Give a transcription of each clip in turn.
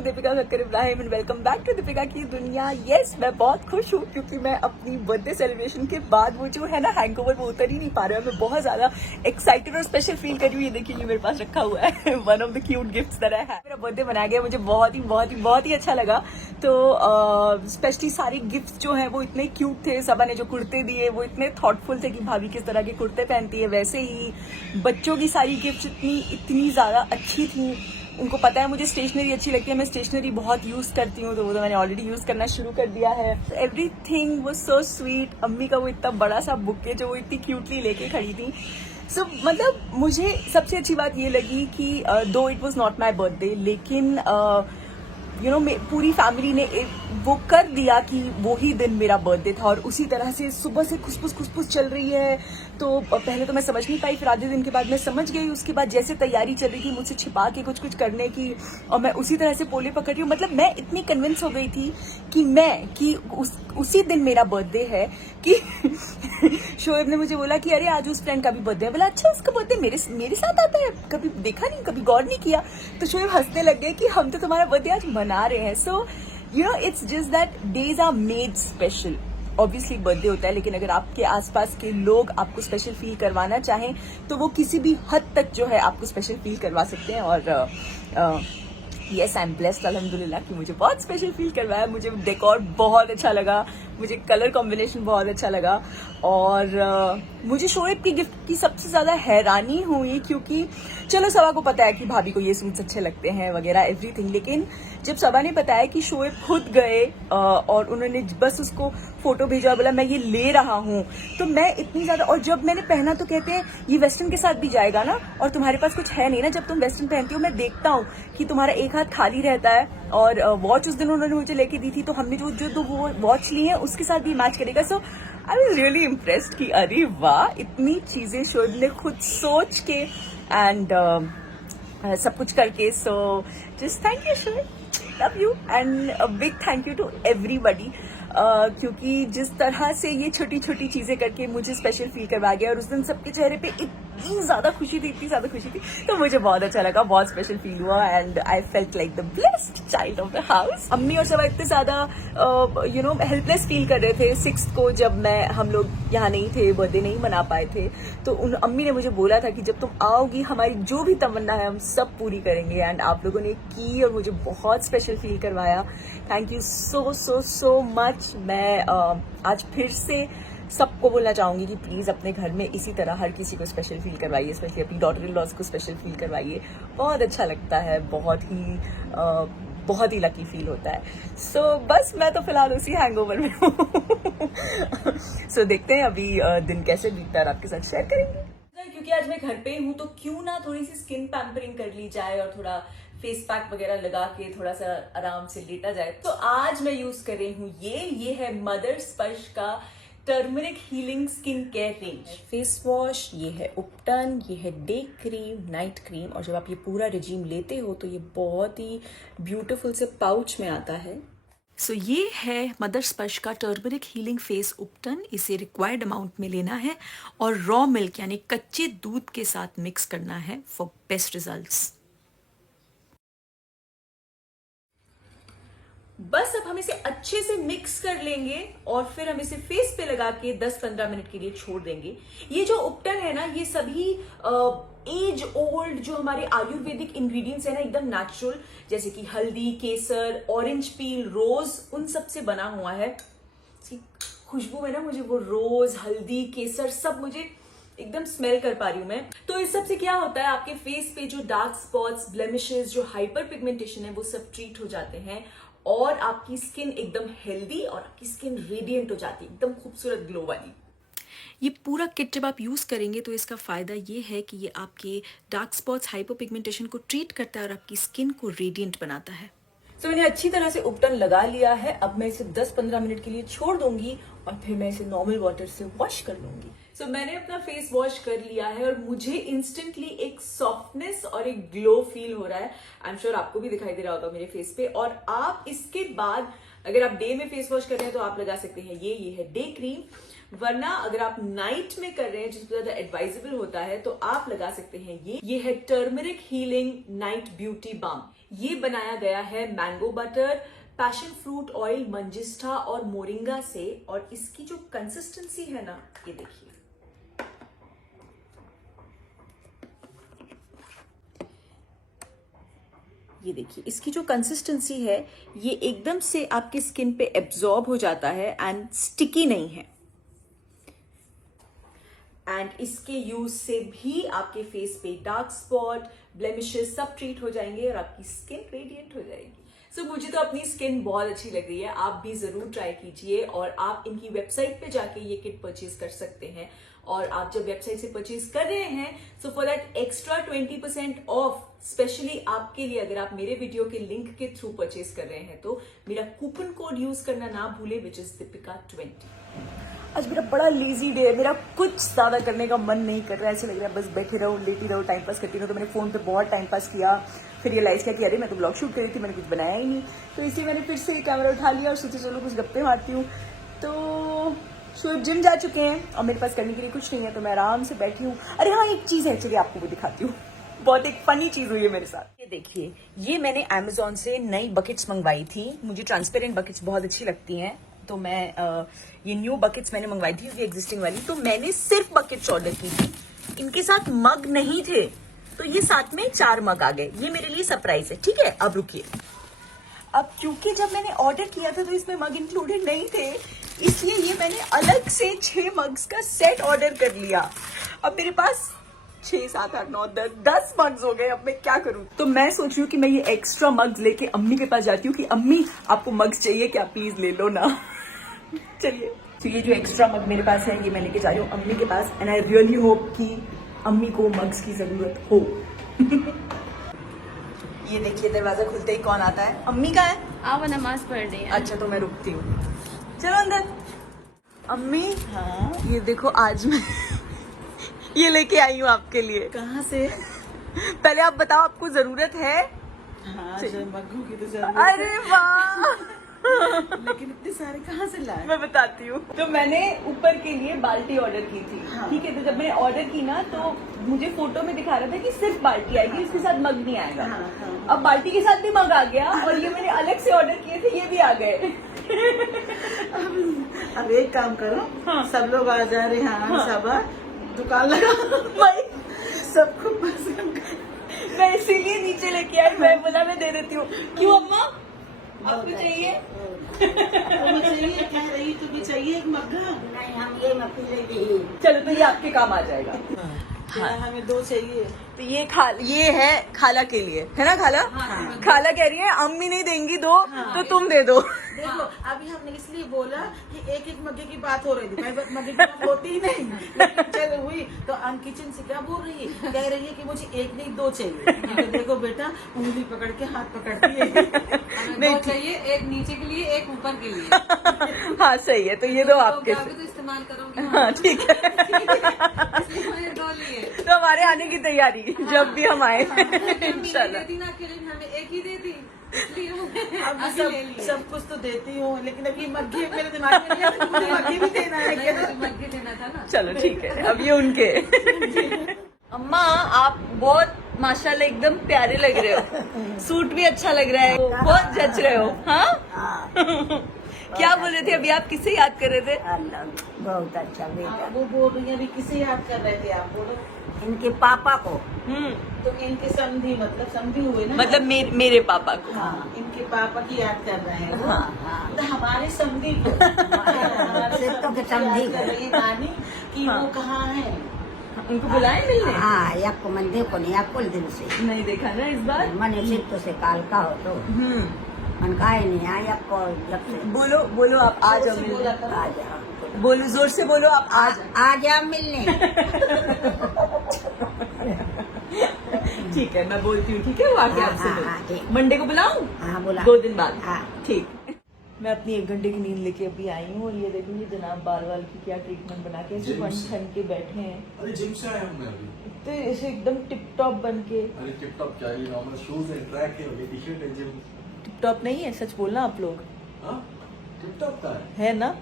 Deepika Kakar Ibrahim and welcome back to Dipika की दुनिया। Yes, मैं बहुत खुश हूँ क्योंकि मैं अपनी बर्थडे सेलिब्रेशन के बाद वो जो है ना हैंगओवर वो उतर ही नहीं पा रहा है। मैं बहुत ज्यादा एक्साइटेड और स्पेशल फील कर रही हूँ। ये देखिए, ये मेरे पास रखा हुआ है one of the cute gifts that I have. मेरा बर्थडे मनाया गया, मुझे बहुत ही अच्छा लगा। तो स्पेशली सारे गिफ्ट्स जो है वो इतने क्यूट थे। सबा ने जो कुर्ते दिए वो इतने थॉटफुल थे कि भाभी किस तरह के कुर्ते पहनती है। वैसे ही बच्चों की सारी गिफ्ट्स इतनी ज्यादा अच्छी थी। उनको पता है मुझे स्टेशनरी अच्छी लगती है, मैं स्टेशनरी बहुत यूज करती हूँ, तो वो तो मैंने ऑलरेडी यूज करना शुरू कर दिया है। Everything was so sweet. अम्मी का वो इतना बड़ा सा बुके जो वो इतनी क्यूटली लेके खड़ी थी। सो मतलब मुझे सबसे अच्छी बात ये लगी कि दो it was not my birthday, लेकिन यू नो पूरी फैमिली ने वो कर दिया कि वो ही दिन मेरा बर्थडे था। और उसी तरह से सुबह से खुसपुस चल रही है। तो पहले तो मैं समझ नहीं पाई, फिर आधे दिन के बाद मैं समझ गई। उसके बाद जैसे तैयारी चल रही थी मुझसे छिपा के कुछ करने की, और मैं उसी तरह से पोले पकड़ रही हूँ। मतलब मैं इतनी कन्विंस हो गई थी कि उसी दिन मेरा बर्थडे है कि शोएब ने मुझे बोला कि अरे आज उस फ्रेंड का भी बर्थडे है। बोला अच्छा, उसका बर्थडे मेरे साथ आता है, कभी देखा नहीं, कभी गौर नहीं किया। तो शोएब हंसने लग गए कि हम तो तुम्हारा बर्थडे आज मना रहे हैं। So you know it's just that days are made special. Obviously birthday होता है, लेकिन अगर आपके आसपास के लोग आपको स्पेशल फील करवाना चाहें तो वो किसी भी हद तक जो है आपको स्पेशल फील करवा सकते हैं। और यस, आई एम ब्लेस्ड अल्हम्दुलिल्लाह कि मुझे बहुत स्पेशल फील करवाया। मुझे डेकोर बहुत अच्छा लगा, मुझे कलर कॉम्बिनेशन बहुत अच्छा लगा। और मुझे शोएब की गिफ्ट की सबसे ज्यादा हैरानी हुई, क्योंकि चलो सबा को पता है कि भाभी को ये सूट्स अच्छे लगते हैं वगैरह एवरीथिंग, लेकिन जब सबा ने बताया कि शोएब खुद गए और उन्होंने बस उसको फोटो भेजा, बोला मैं ये ले रहा हूँ, तो मैं इतनी ज्यादा। और जब मैंने पहना तो कहते हैं ये वेस्टर्न के साथ भी जाएगा ना, और तुम्हारे पास कुछ है नहीं ना, जब तुम वेस्टर्न पहनती हो मैं देखता हूँ कि तुम्हारा एक हाथ खाली रहता है। और वॉच उस दिन उन्होंने मुझे लेके दी थी, तो हमने जो वो वॉच ली है उसके साथ भी मैच करेगा। सो आई वाज रियली इम्प्रेस्ड कि अरे वाह, इतनी चीजें शोएब ने खुद सोच के एंड सब कुछ करके। So just thank you Shoaib, love you and a big thank you to everybody, क्योंकि जिस तरह से ये छोटी छोटी चीजें करके मुझे स्पेशल फील करवा गया। और उस दिन सबके चेहरे पे इतनी ज्यादा खुशी थी, तो मुझे बहुत अच्छा लगा, बहुत स्पेशल फील हुआ and I felt like the blessed child of the house. अम्मी और सब इतने ज्यादा यू नो हेल्पलेस फील कर रहे थे 6th को, जब हम लोग यहाँ नहीं थे, बर्थडे नहीं मना पाए थे। तो उन अम्मी ने मुझे बोला था कि जब तुम आओगी हमारी जो भी तमन्ना है हम सब पूरी करेंगे। एंड आप लोगों ने की और मुझे बहुत स्पेशल फील करवाया। Thank you so much. मैं आज फिर से सबको बोलना चाहूंगी कि प्लीज अपने घर में इसी तरह हर किसी को स्पेशल फील करवाइए, स्पेशली अपनी डॉटर इन लॉज को स्पेशल फील करवाइए। बहुत अच्छा लगता है, बहुत ही लकी फील होता है। सो बस मैं तो फिलहाल उसी हैंगओवर में हूँ। सो देखते हैं अभी दिन कैसे बीतता है और आपके साथ शेयर करेंगे। क्योंकि आज मैं घर पे हूँ तो क्यों ना थोड़ी सी स्किन पैम्परिंग कर ली जाए और थोड़ा फेस पैक वगैरह लगा के थोड़ा सा आराम से लेटा जाए। तो आज मैं यूज कर रही हूँ ये है मदर स्पर्श का turmeric healing skin care range face wash. ये है उपटन, ये है डे क्रीम, नाइट क्रीम। और जब आप ये पूरा रिजीम लेते हो तो ये बहुत ही ब्यूटीफुल से पाउच में आता है। सो ये है मदर स्पर्श का टर्मरिक हीलिंग फेस उपटन। इसे रिक्वायर्ड अमाउंट में लेना है और रॉ मिल्क यानी कच्चे दूध के साथ मिक्स करना है फॉर बेस्ट रिजल्ट्स। बस अब हम इसे अच्छे से मिक्स कर लेंगे और फिर हम इसे फेस पे लगा के 10-15 मिनट के लिए छोड़ देंगे। ये जो उपटन है ना, ये सभी एज ओल्ड जो हमारे आयुर्वेदिक इंग्रेडिएंट्स है ना, एकदम नेचुरल, जैसे कि हल्दी, केसर, ऑरेंज पील, रोज, उन सब से बना हुआ है। खुशबू है ना, मुझे वो रोज, हल्दी, केसर सब मुझे एकदम स्मेल कर पा रही हूं मैं। तो इस सब से क्या होता है, आपके फेस पे जो डार्क स्पॉट्स, ब्लेमिशेस, जो हाइपर पिगमेंटेशन है वो सब ट्रीट हो जाते हैं और आपकी स्किन एकदम हेल्दी और आपकी स्किन रेडिएंट हो जाती है, एकदम खूबसूरत ग्लो वाली। ये पूरा किट जब आप यूज करेंगे तो इसका फायदा ये है कि ये आपके डार्क स्पॉट्स, हाइपर पिगमेंटेशन को ट्रीट करता है और आपकी स्किन को रेडिएंट बनाता है। तो मैंने अच्छी तरह से उपटन लगा लिया है। अब मैं इसे 10-15 मिनट के लिए छोड़ दूंगी और फिर मैं इसे नॉर्मल वाटर से वॉश कर लूंगी। सो मैंने अपना फेस वॉश कर लिया है और मुझे इंस्टेंटली एक सॉफ्टनेस और एक ग्लो फील हो रहा है। आई एम श्योर आपको भी दिखाई दे रहा होगा मेरे फेस पे। और आप इसके बाद अगर आप डे में फेस वॉश कर रहे हैं तो आप लगा सकते हैं ये है डे क्रीम, वरना अगर आप नाइट में कर रहे हैं जिसको ज्यादा एडवाइजेबल होता है तो आप लगा सकते हैं ये है turmeric healing night beauty balm. ये बनाया गया है mango butter, passion fruit oil, manjistha और मोरिंगा से। और इसकी जो कंसिस्टेंसी है ना, ये देखिए, ये देखिए इसकी जो कंसिस्टेंसी है, ये एकदम से आपकी स्किन पे एब्जॉर्ब हो जाता है एंड स्टिकी नहीं है। एंड इसके यूज से भी आपके फेस पे डार्क स्पॉट, ब्लेमिशेस सब ट्रीट हो जाएंगे और आपकी स्किन रेडिएंट हो जाएगी। सो मुझे तो अपनी स्किन बहुत अच्छी लग रही है, आप भी जरूर ट्राई कीजिए। और आप इनकी वेबसाइट पे जाके ये किट परचेज कर सकते हैं। और आप जब वेबसाइट से परचेज कर रहे हैं, so for that extra 20% of specially आपके लिए, अगर आप मेरे वीडियो के लिंक के थ्रू परचेज कर रहे हैं, तो मेरा कूपन कोड यूज करना ना भूले, विच इज दीपिका20। आज मेरा बड़ा लेजी डे है, मेरा कुछ ज्यादा करने का मन नहीं कर रहा है। ऐसे लग रहा है बस बैठे रहो, लेटी रहो, टाइम पास करती रहो। तो मैंने फोन पे बहुत टाइम पास किया, फिर रियलाइज किया कि अरे मैं तो ब्लॉग शूट कर रही थी, मैंने कुछ बनाया ही नहीं। तो इसलिए मैंने फिर से कैमरा उठा लिया और सोचा चलो कुछ गप्पे मारती हूँ। तो शोएब जिम जा चुके हैं और मेरे पास करने के लिए कुछ नहीं है, तो मैं आराम से बैठी हूँ। अरे हाँ, एक चीज है, चलिए आपको वो दिखाती हूँ। बहुत एक फनी चीज हुई है मेरे साथ। ये देखिए, ये मैंने Amazon से नई बकेट्स मंगवाई थी। मुझे ट्रांसपेरेंट बकेट्स बहुत अच्छी लगती हैं, तो मैं ये न्यू बकेट्स मैंने मंगवाई थी, ये एग्जिस्टिंग वाली। तो मैंने सिर्फ बकेट्स ऑर्डर की थी, इनके साथ मग नहीं थे, तो ये साथ में 4 मग आ गए। ये मेरे लिए सरप्राइज है, ठीक है। अब रुकिए, अब क्योंकि जब मैंने ऑर्डर किया था तो इसमें मग इंक्लूडेड नहीं थे, इसलिए ये मैंने अलग से 6 मग्स का सेट ऑर्डर कर लिया। अब मेरे पास 6, 7, 8, 9, 10 मग्स हो गए। अब मैं क्या करूं? तो मैं सोच रही हूँ कि मैं ये एक्स्ट्रा मग्स लेके अम्मी के पास जाती हूँ कि अम्मी आपको मग्स चाहिए क्या, प्लीज ले लो ना। चलिए, तो ये जो एक्स्ट्रा मग मेरे पास है, ये मैं लेके जा रही हूँ अम्मी के पास। एंड आई रियली होप कि अम्मी को मग्स की जरूरत हो। ये देखिए, दरवाजा खुलते ही कौन आता है? अम्मी का है। आप नमाज पढ़ रही हैं। अच्छा, तो मैं रुकती हूँ, चलो अंदर। अम्मी, हाँ, ये देखो आज मैं ये लेके आई हूँ आपके लिए। कहाँ से? पहले आप बताओ, आपको जरूरत है? हाँ, मग्गों की तो जरूरत अरे वाह! लेकिन इतने सारे कहाँ से लाए? मैं बताती हूँ। तो मैंने ऊपर के लिए बाल्टी ऑर्डर की थी, हाँ। ठीक है। तो जब मैंने ऑर्डर की ना, तो मुझे फोटो में दिखा रहा था कि सिर्फ बाल्टी आएगी, उसके साथ मग नहीं आएगा। हाँ, हाँ। अब बाल्टी के साथ भी मग आ गया, और ये मैंने अलग से ऑर्डर किए थे, ये भी आ गए। अब एक काम करो, हाँ। सब लोग आ जा रहे हैं, हाँ। सब दुकान लगा भाई, सबको पसंद। मैं इसीलिए नीचे लेके आई, मैं बोला मैं दे देती हूँ। क्यों अम्मा, आपको चाहिए? तुम्हें चाहिए? कह रही तुम्हें चाहिए एक मग्गा? नहीं, हम ये मत लेंगे। चलो, तो ये आपके काम आ जाएगा। हाँ, हमें 2 चाहिए। तो ये है खाला के लिए, है ना खाला? हाँ। खाला कह रही है अम्मी नहीं देंगी 2, हाँ। तो तुम दे दो। देखो, अभी हमने इसलिए बोला कि एक मग्गे की बात हो रही थी, कई बार मग्गे की बात होती ही नहीं, लेकिन चल हुई। तो हम किचन से क्या बोल रही है, कह रही है कि मुझे 1 नहीं 2 चाहिए। तो देखो बेटा, उंगली पकड़ के हाथ पकड़ती है। हमें 2 चाहिए, एक नीचे के लिए, एक ऊपर के लिए। हाँ सही है, तो ये दो आपके तो तो इस्तेमाल करोगे। हाँ ठीक है। इसलिए मैंने 2 लिए। तो हमारे आने की तैयारी जब भी हम आए इंशाल्लाह। देती ना अकेले, हमें एक ही देती, इसलिए अब अभी ले लिए। सब कुछ तो देती हूँ, लेकिन अभी मग्गे मेरे दिमाग में नहीं है, तो मुझे मग्गे भी देना है क्या? मुझे मग्गे देना था ना। चलो ठीक है, अब ये उनके। अम्मा, आप बहुत माशाल्लाह एकदम प्यारे लग रहे हो, सूट भी अच्छा लग रहा है, बहुत जच रहे हो। हाँ। क्या बोल रहे थे अभी आप, किससे याद कर रहे थे? अल्लाह, बहुत अच्छा बेटा। वो बोल रही है अभी किसे याद कर रहे थे आप? बोलो। इनके पापा को। तो इनके समधी, मतलब समधी हुए ना, मतलब मेरे पापा को। हाँ, इनके पापा की याद कर रहे हैं वो। हाँ, हाँ। तो हमारे समधी को, सिर्फ तो के समधी याद कर रही है नानी कि हाँ। वो कहाँ है। उनको बुलाए मिलने? हाँ, यक मन देखो नहीं, या कुल दिन से नहीं देखा ना इस बार। मन सिर्फ तो से काल का हो तो मन का ही नहीं आया को जब से। बोलो आप आ जाओ से मिलने। बोला करो। आ जा, बोलो, जोर से बोलो, आप आ जाओ। आ जा मिलने। ठीक है, मैं बोलती हूँ, ठीक है, वो आके हाँ, आपसे हाँ, बोलो। हाँ, ठीक। मंडे को बुलाऊं? हाँ, बुला। 2 दिन बाद। हाँ। ठीक। मैं अपनी 1 घंटे की नींद लेके अभी आई हूँ, और ये देखो ये जनाब बाल की क्या ट्रीटमेंट बना के ऐसे बन ठन के बैठे हैं। अरे जिम से आया हूँ मैं अभी। तो ऐसे एकदम टिप टॉप बन के। अरे टिप टॉप क्या, ये नॉर्मल शूज है, ट्रैक है, ये टी शर्ट है, जिम। टिप टॉप नहीं है, सच बोलना आप लोग। हाँ, टिप टॉप का है ना?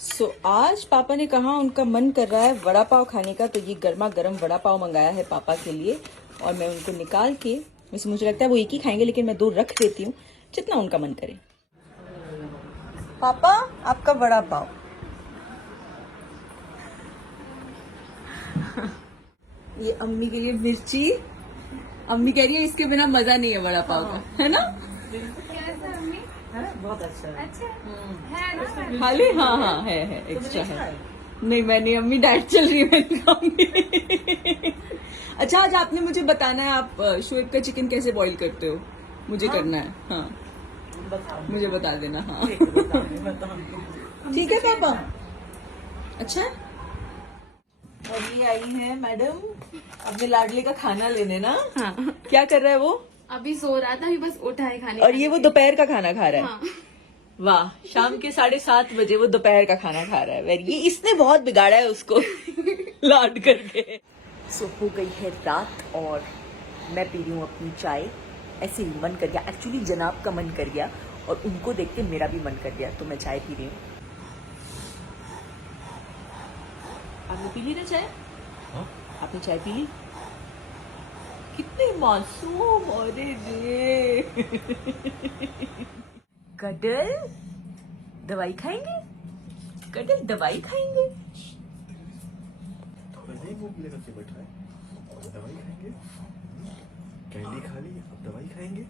सो आज पापा ने कहा उनका मन कर रहा है वड़ा पाव खाने का, तो ये गर्मा गर्म वड़ा पाव मंगाया है पापा के लिए। और मैं उनको निकाल के, वैसे मुझे लगता है वो एक ही खाएंगे लेकिन मैं 2 रख देती हूँ जितना उनका मन करे। पापा आपका वड़ा पाव। ये अम्मी के लिए मिर्ची, अम्मी कह रही है इसके बिना मजा नहीं है वड़ा पाव का, है ना? बहुत अच्छा है। खाली हाँ है एक्स्ट्रा है। नहीं मैंने, अम्मी डाइट चल रही है, मैं नहीं खाऊंगी। अच्छा आज आपने मुझे बताना है आप शोएब का चिकन कैसे बॉईल करते हो, मुझे करना है। हाँ मुझे बता देना। हाँ ठीक है पापा। अच्छा और ये आई है मैडम अपने लाडले का खाना लेने ना। हाँ क्या कर रहा है वो? अभी सो रहा था, अभी बस उठा है खाने। और ये वो दोपहर का खाना खा रहा है। हाँ। वाह, शाम के 7:30 बजे वो दोपहर का खाना खा रहा है। वेरी, ये इसने बहुत बिगाड़ा है उसको लाड करके। सो हो गई है रात और मैं पी रही हूँ अपनी चाय। ऐसे ही मन कर गया, एक्चुअली जनाब का मन कर गया और उनको देख के मेरा भी मन कर गया, तो मैं चाय पी रही हूँ। आपने पी ली ना चाय? आपने चाय पी ली? कितने मासूम, अरे रे। कटल दवाई खाएंगे? कटल दवाई खाएंगे? नहीं मुंह लेकर के बैठा है। दवाई खाएंगे? कैंडी खा ली, अब दवाई खाएंगे?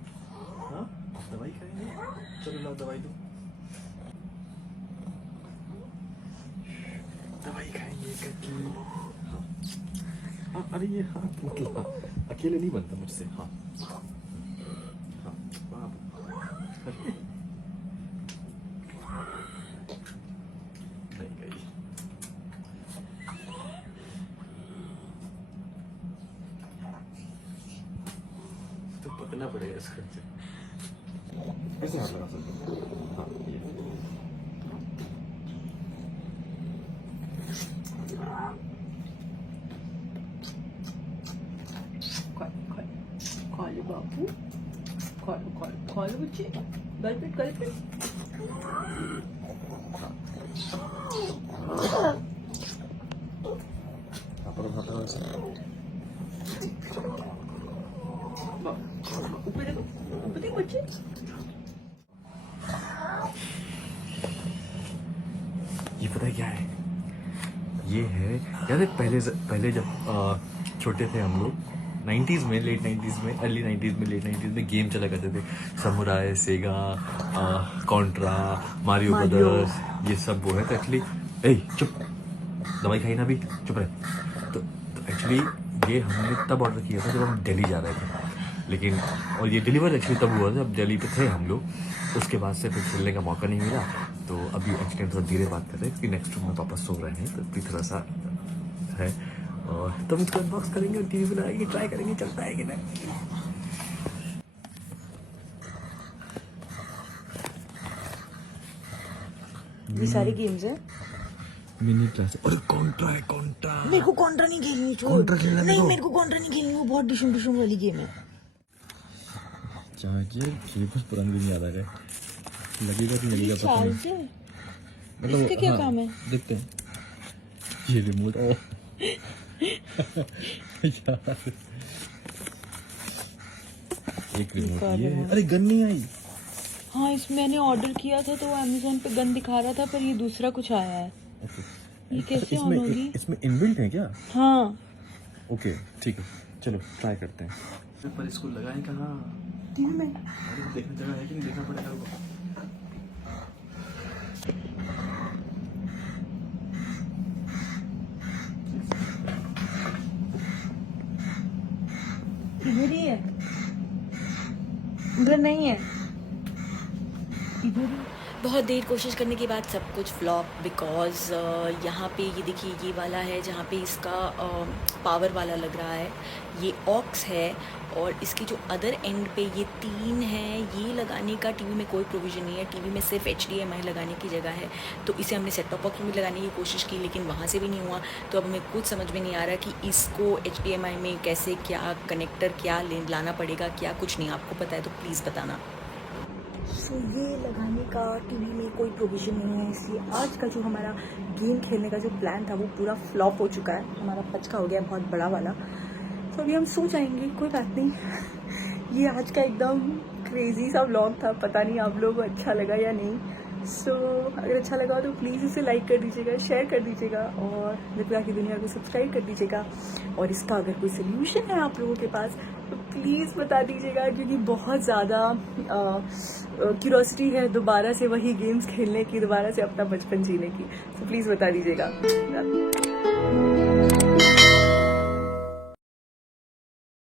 हाँ दवाई खाएंगे? चलो लाओ दवाई दो। दवाई खाएंगे कटल। हाँ अरे ये हाँ मतलब हाँ अकेले नहीं बनता मुझसे। हाँ हाँ बाबू नहीं गई। तो पकड़ना पड़ेगा इसको। कैसे हाथ लगा सकते हो? हाँ ये खा लो बाबू, खा लो बच्चे, गलपेट। ऊपर देखो बच्चे। ये पता है क्या है? ये है, याद है पहले जब छोटे थे हम लोग 90s में, लेट 90s में, अर्ली 90s में, लेट 90s में गेम चला करते थे। समुराई, सेगा, कॉन्ट्रा, मारियो ब्रदर्स, ये सब वो है। तो एक्चुअली चुप, दवाई खाई ना अभी, चुप रहे। तो एक्चुअली ये हमने तब ऑर्डर किया था जब हम दिल्ली जा रहे थे, लेकिन और ये डिलीवर एक्चुअली तब हुआ था जब दिल्ली पे थे हम लोग। उसके बाद से फिर खेलने का मौका नहीं मिला। तो अभी एक्चुअली थोड़ा धीरे बात कर रहे हैं क्योंकि नेक्स्ट रूम में पापा सो रहे हैं, तो भी थोड़ा सा है। और तब इसको अनबॉक्स करेंगे और टीवी बनाएंगे, ट्राई करेंगे चलता है कि नहीं। ये सारे गेम्स हैं। मिनी क्लास और कॉन्ट्रा है। कॉन्ट्रा मेरे को कॉन्ट्रा नहीं खेलनी, कॉन्ट्रा खेलना नहीं मेरे को कॉन्ट्रा नहीं खेलनी, वो बहुत डिशुम वाली गेम है। चार्जर केबल पुरानी भी नहीं याद आ रहा है, लगेगा कि लगेगा पता नहीं। मतलब इसका क्या काम है? देखते हैं। ये रिमोट यार एक रिमोट ये है। अरे गन नहीं आई। हाँ इसमें मैंने ऑर्डर किया था तो वो अमेज़न पे गन दिखा रहा था, पर ये दूसरा कुछ आया है। ये कैसे ऑन होगी? इसमें इनबिल्ट है क्या? हाँ ओके ठीक है, चलो ट्राई करते हैं। पर इसको लगाएं कहाँ? टीवी में। अरे देखने जगह है कि नहीं, देखना पड़ेगा। इधर ही है, उधर नहीं है, इधर ही। बहुत देर कोशिश करने के बाद सब कुछ फ्लॉप, बिकॉज यहाँ पे ये देखिए ये वाला है जहाँ पे इसका पावर वाला लग रहा है, ये ऑक्स है, और इसकी जो अदर एंड पे ये 3 है, ये लगाने का टीवी में कोई प्रोविज़न नहीं है। टीवी में सिर्फ HDMI लगाने की जगह है, तो इसे हमने सेट टॉप बॉक्स में लगाने की कोशिश की लेकिन वहाँ से भी नहीं हुआ। तो अब हमें कुछ समझ में नहीं आ रहा कि इसको HDMI में कैसे, क्या कनेक्टर क्या लाना पड़ेगा, क्या कुछ नहीं। आपको पता है तो प्लीज़ बताना। सो ये लगाने का टीवी में कोई प्रोविज़न नहीं है, इसलिए आज का जो हमारा गेम खेलने का जो प्लान था वो पूरा फ्लॉप हो चुका है। हमारा पचका हो गया बहुत बड़ा वाला। तो अभी हम सो जाएंगे, कोई बात नहीं। ये आज का एकदम क्रेजी सा व्लॉग था, पता नहीं आप लोगों को अच्छा लगा या नहीं। सो अगर अच्छा लगा तो प्लीज़ इसे लाइक कर दीजिएगा, शेयर कर दीजिएगा और दीपिका की दुनिया को सब्सक्राइब कर दीजिएगा। और इसका अगर कोई सोल्यूशन है आप लोगों के पास तो प्लीज़ बता दीजिएगा, क्योंकि बहुत ज़्यादा क्यूरोसिटी है दोबारा से वही गेम्स खेलने की, दोबारा से अपना बचपन जीने की। तो प्लीज़ बता दीजिएगा।